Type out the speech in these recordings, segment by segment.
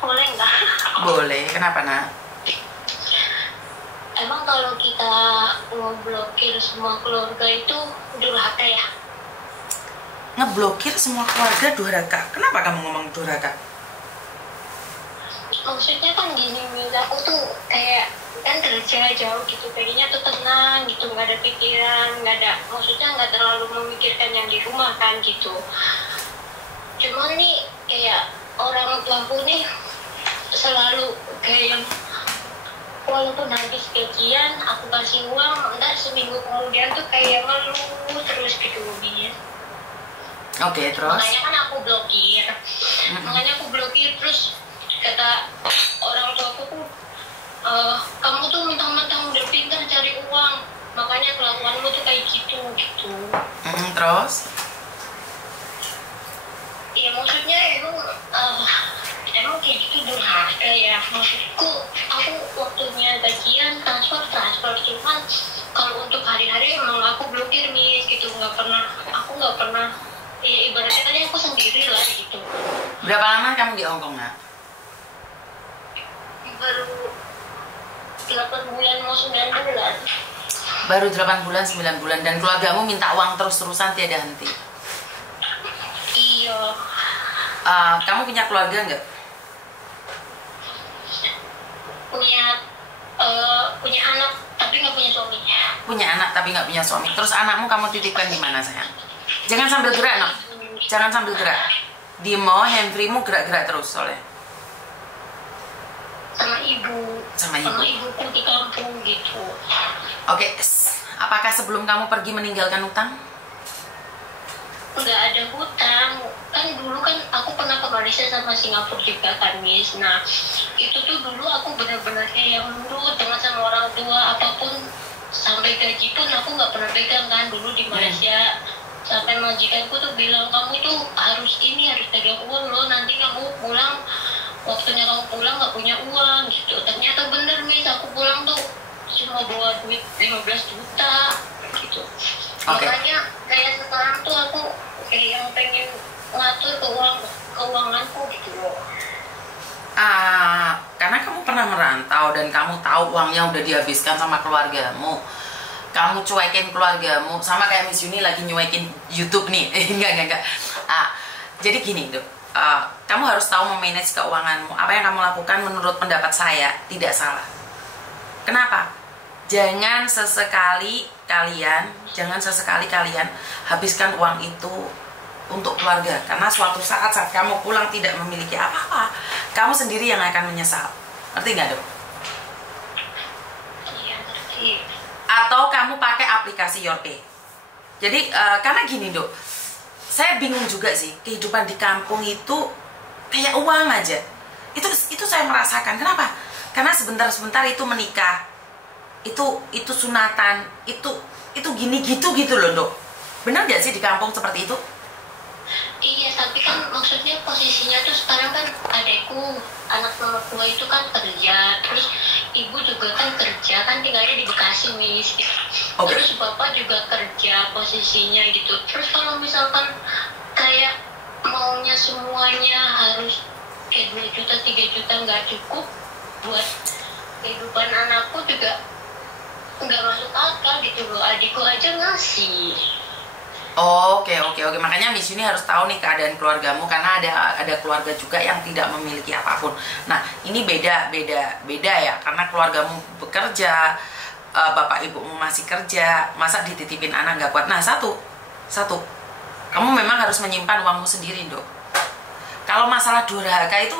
boleh nggak? Boleh, kenapa nak? Emang kalau kita ngeblokir semua keluarga itu durhaka ya? Ngeblokir semua keluarga durhaka. Kenapa kamu ngomong durhaka? Maksudnya kan gini, Miss, aku tuh kayak kan kerja jauh gitu, pengennya tuh tenang gitu, nggak ada pikiran, maksudnya nggak terlalu memikirkan yang di rumah kan gitu. Cuman nih kayak orang tuaku nih selalu kayak yang walaupun habis gajian aku kasih uang, ntar seminggu kemudian tuh kayak ngeluh terus gitu, Miss. Oke, terus? Makanya kan aku blokir. Makanya aku blokir terus kata orang tuaku tuh, kamu tuh mentang-mentang udah pintar cari uang, makanya kelakuanmu tuh kayak gitu. Terus? Ya maksudnya emang kayak gitu durhaka ya. Maksudku aku waktunya gajian transfer cuman kalau untuk hari-hari emang aku blokir, Miss, gitu. Aku nggak pernah ya ibaratnya tadi aku sendiri lah gitu. Berapa lama kamu di Hongkong, nak? Baru 8 bulan mau 9 bulan. Baru 8 bulan, 9 bulan. Dan keluargamu minta uang terus-terusan tiada henti. Iya. Kamu punya keluarga nggak? Punya anak tapi nggak punya suami. Punya anak tapi nggak punya suami. Terus anakmu kamu titipkan di mana, sayang? Jangan sambil gerak, nak. Jangan sambil gerak. Di mall, handfree-mu gerak-gerak terus soalnya. Sama ibuku di kampung gitu. Oke, apakah sebelum kamu pergi meninggalkan utang? Nggak ada hutang. Kan dulu kan aku pernah ke Malaysia sama Singapura juga kan, Miss. Nah itu tuh dulu aku benar-benar kayak yang nurut dengan sama orang tua, apapun sampai gaji pun aku nggak pernah pegang kan dulu di Malaysia. Sampai majikanku tuh bilang, kamu tuh harus pegang uang loh, nanti kamu pulang, waktunya kamu pulang nggak punya uang gitu. Ternyata bener, Miss, aku pulang tuh cuma bawa duit 15 juta gitu. Makanya kayak sekarang tuh aku kayak yang pengen ngatur keuanganku gitu loh. Karena kamu pernah merantau dan kamu tahu uangnya udah dihabiskan sama keluargamu. Kamu cuekin keluargamu, sama kayak Miss Yuni lagi nyuekin YouTube nih. Enggak. Jadi gini, Dok. Kamu harus tahu memanage keuanganmu. Apa yang kamu lakukan menurut pendapat saya tidak salah. Kenapa? Jangan sesekali kalian habiskan uang itu untuk keluarga. Karena suatu saat kamu pulang tidak memiliki apa-apa, kamu sendiri yang akan menyesal. Ngerti nggak, Dok? Iya, ngerti. Atau kamu pakai aplikasi YourPay. Jadi karena gini, Dok, saya bingung juga sih, kehidupan di kampung itu kayak uang aja. Itu saya merasakan. Kenapa? Karena sebentar-sebentar itu menikah, itu sunatan, itu gini gitu loh, Dok. Benar nggak sih di kampung seperti itu? Iya, tapi kan maksudnya posisinya tuh sekarang kan adekku, anak nomor 2 itu kan kerja, terus ibu juga kan kerja, kan tinggalnya di Bekasi, Miss. Terus bapak juga kerja posisinya gitu. Terus kalau misalkan kayak maunya semuanya harus kayak 2 juta, 3 juta nggak cukup buat kehidupan anakku juga nggak masuk akal gitu loh. Adikku aja ngasih. Oke. Makanya Miss Yuni harus tahu nih keadaan keluargamu, karena ada keluarga juga yang tidak memiliki apapun. Nah, ini beda ya, karena keluargamu bekerja, bapak ibumu masih kerja, masa dititipin anak nggak kuat. Nah, satu, kamu memang harus menyimpan uangmu sendiri, Dok. Kalau masalah durhaka itu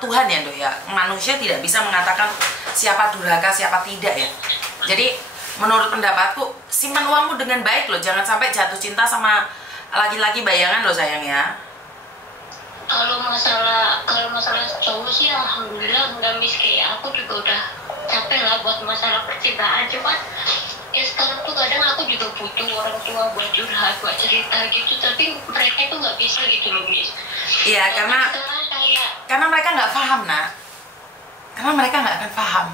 Tuhan ya, Dok ya. Manusia tidak bisa mengatakan siapa durhaka, siapa tidak ya. Jadi menurut pendapatku, simpan uangmu dengan baik loh. Jangan sampai jatuh cinta sama laki-laki bayangan loh, sayang ya. Kalau masalah cowok sih alhamdulillah enggak, Miss. Kayak aku juga udah capek lah buat masalah percintaan. Cuman ya sekarang tuh kadang aku juga butuh orang tua buat curhat, buat cerita gitu. Tapi mereka itu nggak bisa gitu loh, Miss. Iya, karena mereka nggak paham, nak. Karena mereka nggak akan paham.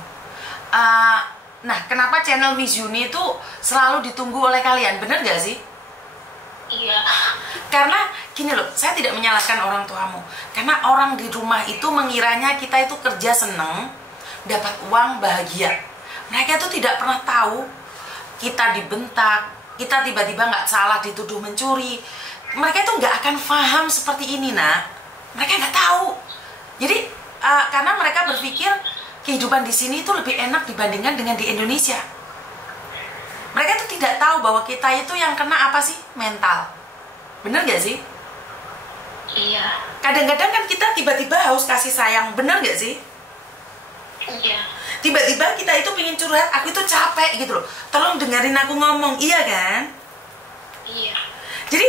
Nah, kenapa channel Miss Yuni itu selalu ditunggu oleh kalian? Bener gak sih? Iya. Karena gini loh, saya tidak menyalahkan orang tuamu. Karena orang di rumah itu mengiranya kita itu kerja seneng, dapat uang bahagia. Mereka itu tidak pernah tahu kita dibentak, kita tiba-tiba nggak salah dituduh mencuri. Mereka itu nggak akan paham seperti ini, nak. Mereka nggak tahu. Jadi karena mereka berpikir kehidupan di sini itu lebih enak dibandingkan dengan di Indonesia. Mereka itu tidak tahu bahwa kita itu yang kena apa sih? Mental. Bener gak sih? Iya. Kadang-kadang kan kita tiba-tiba haus kasih sayang. Bener gak sih? Iya. Tiba-tiba kita itu pengen curhat, aku itu capek gitu loh. Tolong dengerin aku ngomong, iya kan? Iya. Jadi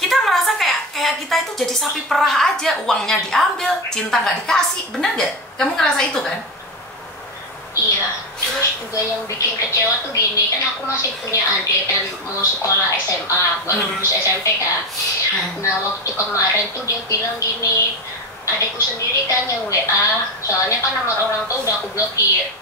kita merasa kayak kita itu jadi sapi perah aja. Uangnya diambil, cinta gak dikasih. Bener gak? Kamu ngerasa itu kan? Iya, terus juga yang bikin kecewa tuh gini, kan aku masih punya adik kan mau sekolah SMA, baru lulus SMP kan. Nah waktu kemarin tuh dia bilang gini, adikku sendiri kan yang WA, soalnya kan nomor orang tuh udah aku blokir.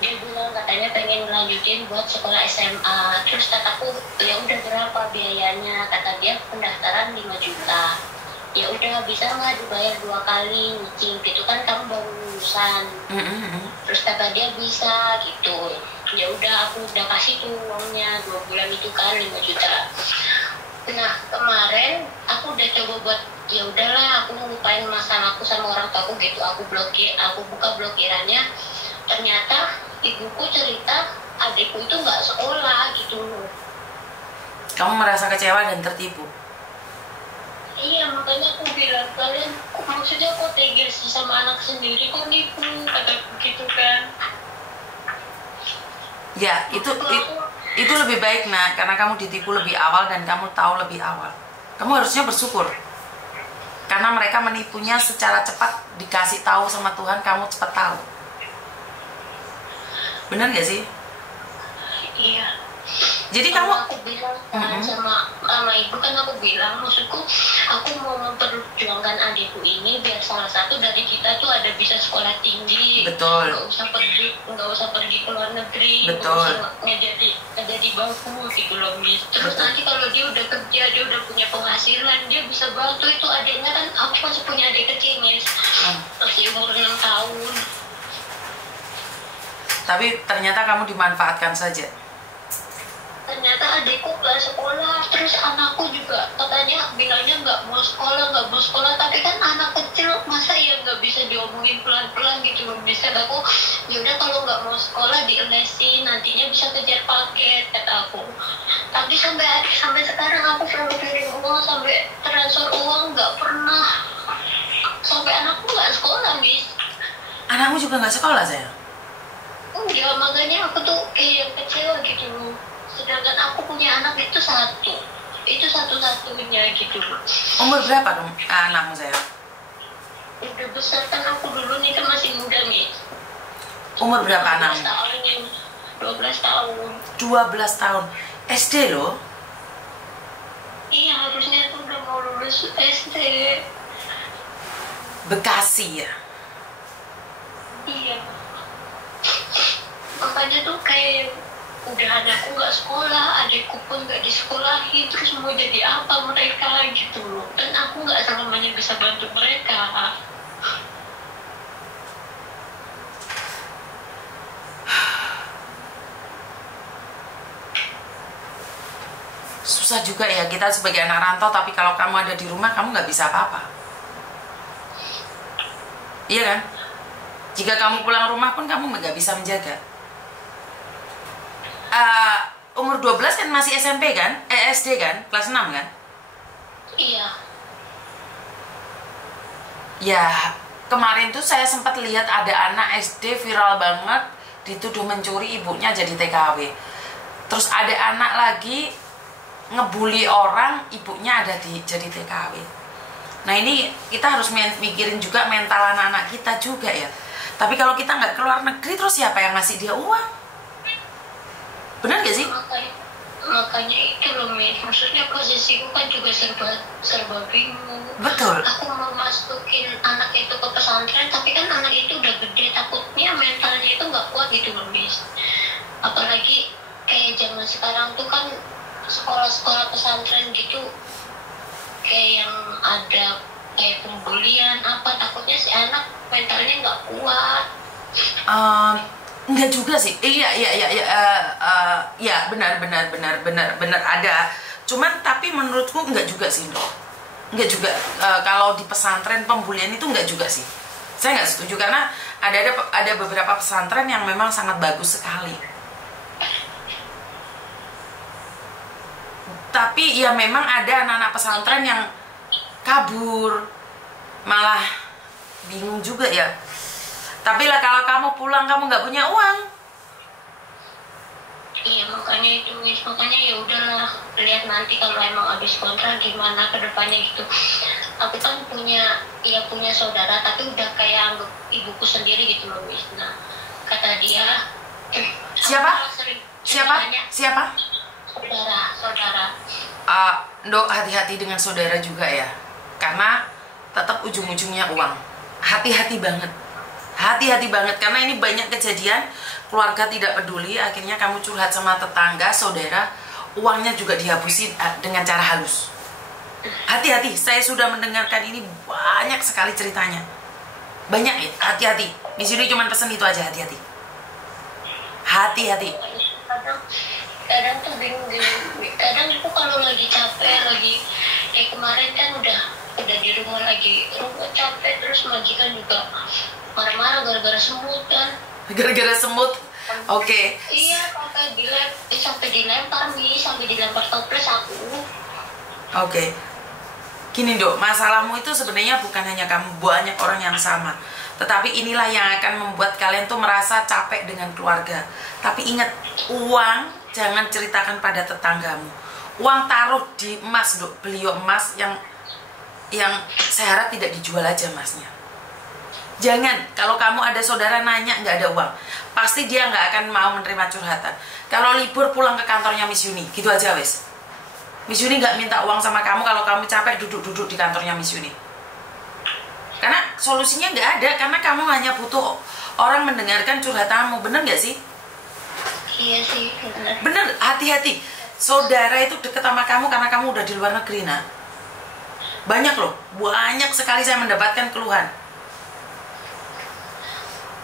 Dia bilang katanya pengen melanjutin buat sekolah SMA, terus kataku ya udah berapa biayanya, kata dia pendaftaran 5 juta. Ya udah bisa nggak dibayar 2 kali nyicil gitu kan, kamu baru lulusan. Terus kata dia bisa gitu. Ya udah aku udah kasih tuh uangnya 2 bulan itu kan 5 juta. Nah kemarin aku udah coba buat ya udahlah aku lupain masalahku sama orang tuaku gitu, aku buka blokirannya. Ternyata ibuku cerita adikku itu nggak sekolah gitu. Kamu merasa kecewa dan tertipu? Iya, makanya aku bilang kalian, maksudnya kok tega sih sama anak sendiri, kok nipu, kata begitu kan. Ya, itu lebih baik nak, karena kamu ditipu lebih awal dan kamu tahu lebih awal. Kamu harusnya bersyukur. Karena mereka menipunya secara cepat, dikasih tahu sama Tuhan, kamu cepat tahu. Benar gak sih? Iya. Jadi kamu aku bilang kan sama ibu kan, aku bilang maksudku aku mau memperjuangkan adikku ini biar salah satu dari kita tuh ada bisa sekolah tinggi. Betul. Nggak usah pergi ke luar negeri. Betul. Nggak jadi bangku gitu loh, Miss. Terus Betul. nanti kalau dia udah kerja, dia udah punya penghasilan, dia bisa bantu itu adiknya kan. Aku masih punya adik kecil, Miss. Masih umur 6 tahun. Tapi ternyata kamu dimanfaatkan saja. Ternyata adikku gak sekolah, terus anakku juga katanya bilangnya nggak mau sekolah, tapi kan anak kecil masa ya nggak bisa diomongin pelan-pelan gitu loh. Bisa aku ya udah kalau nggak mau sekolah dielesin, nantinya bisa kejar paket, kata aku. Tapi sampai sekarang aku selalu kirim uang, sampai transfer uang nggak pernah, sampai anakku nggak sekolah, Miss. Anakmu juga nggak sekolah, sayang? Ya makanya aku tuh kayak kecewa gitu loh. Sedangkan aku punya anak itu satu-satunya gitu. Umur berapa dong anakmu, sayang? Udah besar kan, aku dulu nih kan masih muda nih. Umur berapa anakmu? 12 tahun. 12 tahun. SD loh? Iya, harusnya tuh udah mau lulus SD. Bekasi ya? Iya. Makanya tuh kayak udah anakku nggak sekolah, adikku pun nggak disekolahin, terus mau jadi apa mereka gitu loh. Dan aku nggak selamanya bisa bantu mereka. Susah juga ya kita sebagai anak rantau, tapi kalau kamu ada di rumah kamu nggak bisa apa-apa. Iya kan? Jika kamu pulang rumah pun kamu nggak bisa menjaga. Umur 12 kan masih SMP kan? SD kan? Kelas 6 kan? Iya. Ya, kemarin tuh saya sempat lihat ada anak SD viral banget dituduh mencuri, ibunya jadi TKW. Terus ada anak lagi ngebully orang, ibunya ada jadi TKW. Nah ini kita harus mikirin juga mental anak-anak kita juga ya. Tapi kalau kita nggak keluar negeri, terus siapa yang ngasih dia uang? Benar gak sih? Makanya itu loh, Miss. Maksudnya posisiku kan juga serba bingung. Betul. Aku mau masukin anak itu ke pesantren, tapi kan anak itu udah gede, takutnya mentalnya itu nggak kuat gitu loh, Miss. Apalagi kayak zaman sekarang tuh kan sekolah-sekolah pesantren gitu, kayak yang ada kayak pembulian apa, takutnya si anak mentalnya nggak kuat. Enggak juga sih. Ya benar ada. Cuman tapi menurutku enggak juga sih, Dok. Enggak juga. Kalau di pesantren pembulian itu enggak juga sih. Saya nggak setuju karena ada beberapa pesantren yang memang sangat bagus sekali. Tapi ya memang ada anak-anak pesantren yang kabur, malah bingung juga ya. Tapi lah kalau kamu pulang kamu nggak punya uang. Iya makanya itu Miss, makanya ya udahlah, lihat nanti kalau emang habis kontrak gimana ke depannya gitu. Aku kan punya saudara tapi udah kayak anggap ibuku sendiri gitu loh Miss. Nah kata dia Siapa? Saudara. Dok, hati-hati dengan saudara juga ya, karena tetap ujung-ujungnya uang. Hati-hati banget karena ini banyak kejadian keluarga tidak peduli, akhirnya kamu curhat sama tetangga, saudara, uangnya juga dihabisin dengan cara halus. Hati-hati, saya sudah mendengarkan ini banyak sekali ceritanya. Banyak ya, hati-hati. Di sini cuma pesen itu aja, hati-hati. Kadang tuh bingung. Kadang aku kalau lagi capek, lagi kayak kemarin kan udah di rumah lagi capek, terus majikan juga marah-marah gara-gara semut kan. Gara-gara semut. Oke. Iya, sampai dilempar toples aku. Oke. Gini, Dok, masalahmu itu sebenarnya bukan hanya kamu, banyak orang yang sama. Tetapi inilah yang akan membuat kalian tuh merasa capek dengan keluarga. Tapi ingat, uang jangan ceritakan pada tetanggamu. Uang taruh di emas, Dok. Beli emas yang saya harap tidak dijual aja emasnya. Jangan, kalau kamu ada saudara nanya nggak ada uang, pasti dia nggak akan mau menerima curhatan. Kalau libur pulang ke kantornya Miss Yuni, gitu aja wes. Miss Yuni nggak minta uang sama kamu kalau kamu capek duduk-duduk di kantornya Miss Yuni. Karena solusinya nggak ada, karena kamu hanya butuh orang mendengarkan curhatanmu, bener nggak sih? Iya sih, bener. Bener, hati-hati. Saudara itu deket sama kamu karena kamu udah di luar negeri, nak. Banyak loh, banyak sekali saya mendapatkan keluhan.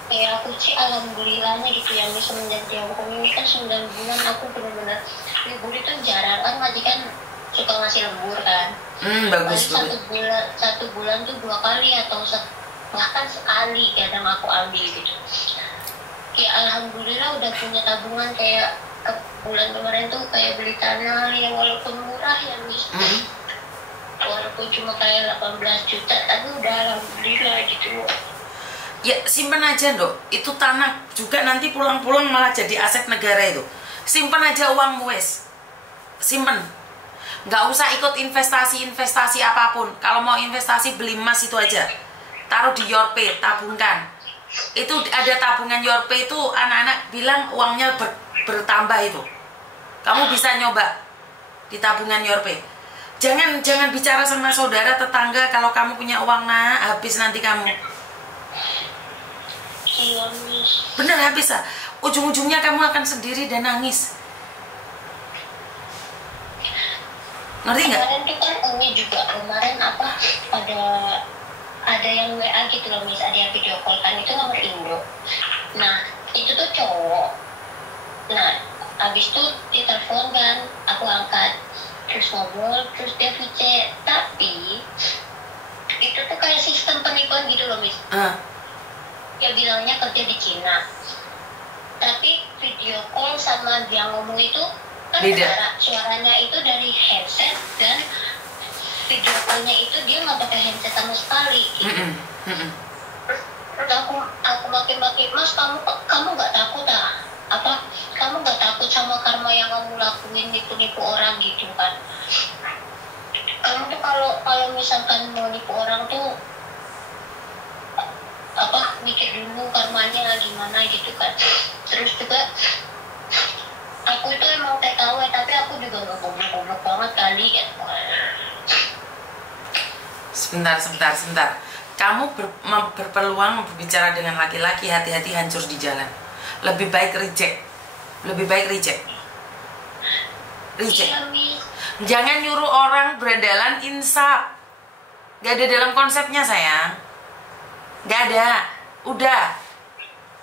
Ya aku sih alhamdulillahnya gitu ya, Miss, semenjak di Hongkong ini kan 9 bulan aku benar-benar libur itu jarang kan, majikan suka ngasih lembur kan. Bagus. Satu bulan tuh 2 kali atau bahkan sekali kadang aku ambil gitu. Ya alhamdulillah udah punya tabungan, kayak ke bulan kemarin tuh kayak beli tanah yang walaupun murah ya Miss. Walaupun cuma kayak 18 juta, tapi udah alhamdulillah gitu. Ya simpan aja, Dok. Itu tanah juga nanti pulang-pulang malah jadi aset negara itu. Simpan aja uangmu, wes. Simpan. Nggak usah ikut investasi apapun. Kalau mau investasi beli emas itu aja. Taruh di Yorpay, tabungkan. Itu ada tabungan Yorpay itu, anak-anak bilang uangnya bertambah itu. Kamu bisa nyoba di tabungan Yorpay. Jangan bicara sama saudara tetangga kalau kamu punya uang, habis nanti kamu. Iya, Miss. Bener, habis lah. Ujung-ujungnya kamu akan sendiri dan nangis. Ngerti nggak? Kemarin tuh kan ini juga kemarin ada yang WA gitu loh Miss, ada yang video call kan, itu nomor Indo. Nah itu tuh cowok. Nah abis itu ditelepon kan, aku angkat, terus ngobrol, terus dia VC. Tapi itu tuh kayak sistem penipuan gitu loh Miss. Dia bilangnya kerja di Cina, tapi video call sama dia ngomong itu kan suaranya itu dari headset, dan video callnya itu dia nggak pakai headset sama sekali gitu. Terus aku maki-maki, Mas, kamu nggak takut kamu nggak takut sama karma yang kamu lakuin, nipu orang gitu kan? Kamu tuh kalau misalkan mau nipu orang tuh mikir dulu karmanya gimana gitu kan. Terus juga aku itu emang TKW, tapi aku juga nggak goblok-goblok banget kali ya. Sebentar. Kamu berpeluang berbicara dengan laki-laki, hati-hati Reject. Iya, Miss. Jangan nyuruh orang berandalan insaf. Gak ada dalam konsepnya sayang. Gak ada. Udah.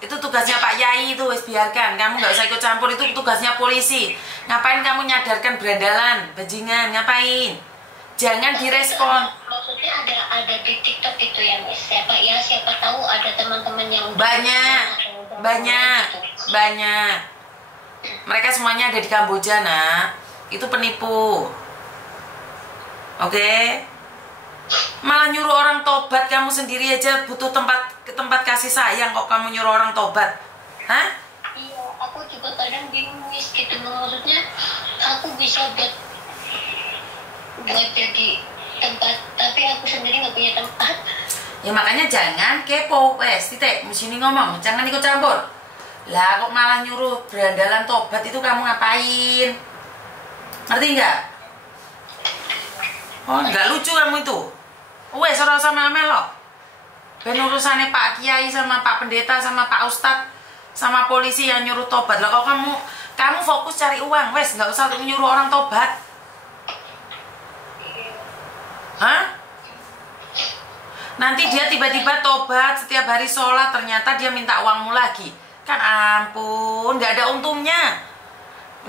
Itu tugasnya Pak Yai itu, wes biarkan. Kamu gak usah ikut campur, itu tugasnya polisi. Ngapain kamu nyadarkan berandalan, bajingan, ngapain? Jangan direspon. Maksudnya ada di TikTok itu ya, Miss. Siapa tahu ada teman-teman yang Banyak. Mereka semuanya ada di Kamboja, nak. Itu penipu. Oke? Malah nyuruh orang tobat, kamu sendiri aja butuh tempat kasih sayang kok kamu nyuruh orang tobat. Hah? Iya, aku juga kadang bingung, Miss, gitu. Maksudnya aku bisa buat jadi tempat, tapi aku sendiri nggak punya tempat. Ya makanya jangan kepo, wes titik. Sini ngomong, jangan ikut campur. Lah kok malah nyuruh berandalan tobat, itu kamu ngapain? Ngerti nggak? Oh, nggak lucu kamu itu. Wes ora usah melo-melo. Ben urusannya Pak Kiai sama Pak Pendeta sama Pak Ustadz sama polisi yang nyuruh tobat. Lah kok kamu fokus cari uang, wes nggak usah nyuruh orang tobat. Hah? Nanti dia tiba-tiba tobat, setiap hari sholat, ternyata dia minta uangmu lagi. Kan ampun, nggak ada untungnya.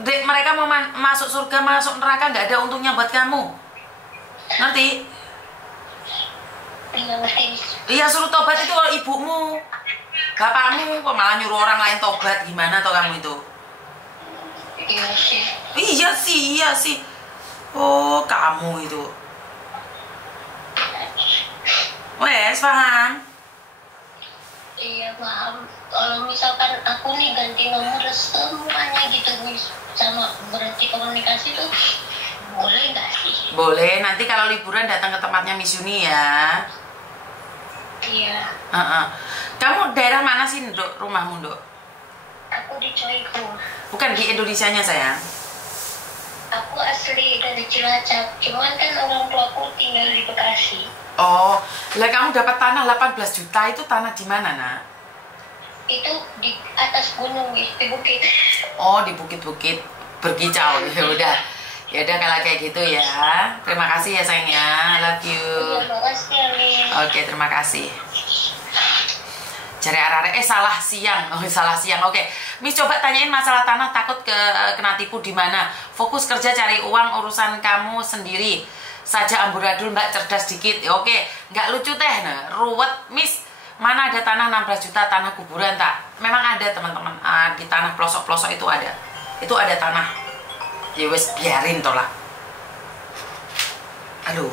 Mereka mau masuk surga, masuk neraka, nggak ada untungnya buat kamu. Ngerti? Iya, suruh tobat itu kalau ibumu, bapakmu, kok malah nyuruh orang lain tobat. Gimana toh kamu itu? Iya sih. Oh, kamu itu. Wes, paham? Iya, paham. Kalau misalkan aku nih ganti nomor semuanya gitu, Miss, sama berhenti komunikasi tuh, boleh nggak sih? Boleh, nanti kalau liburan datang ke tempatnya Miss Yuni ya. Iya. Kamu daerah mana sih, Dok? Rumahmu, Dok? Aku di Coiku. Bukan di Indonesianya, sayang. Aku asli dari Cilacap, cuman kan orang tuaku tinggal di Bekasi. Oh, lah kamu dapat tanah 18 juta itu tanah di mana, nak? Itu di atas gunung, di bukit. Oh, di bukit-bukit berkicau. Ya udah kalau kayak gitu ya. Terima kasih ya sayang ya. Love you. Terima kasih, Miss. Oke, terima kasih. Cari arah salah siang. Oh, salah siang. Oke. Miss coba tanyain masalah tanah, takut kena tipu di mana. Fokus kerja cari uang, urusan kamu sendiri. Saja amburadul, Mbak, cerdas dikit. Ya, oke, nggak lucu teh. Nah, ruwet, Miss. Mana ada tanah 16 juta, tanah kuburan tak? Memang ada, teman-teman. Di tanah pelosok-pelosok itu ada. Itu ada tanah. Ya wes biarin toh lah. Aduh.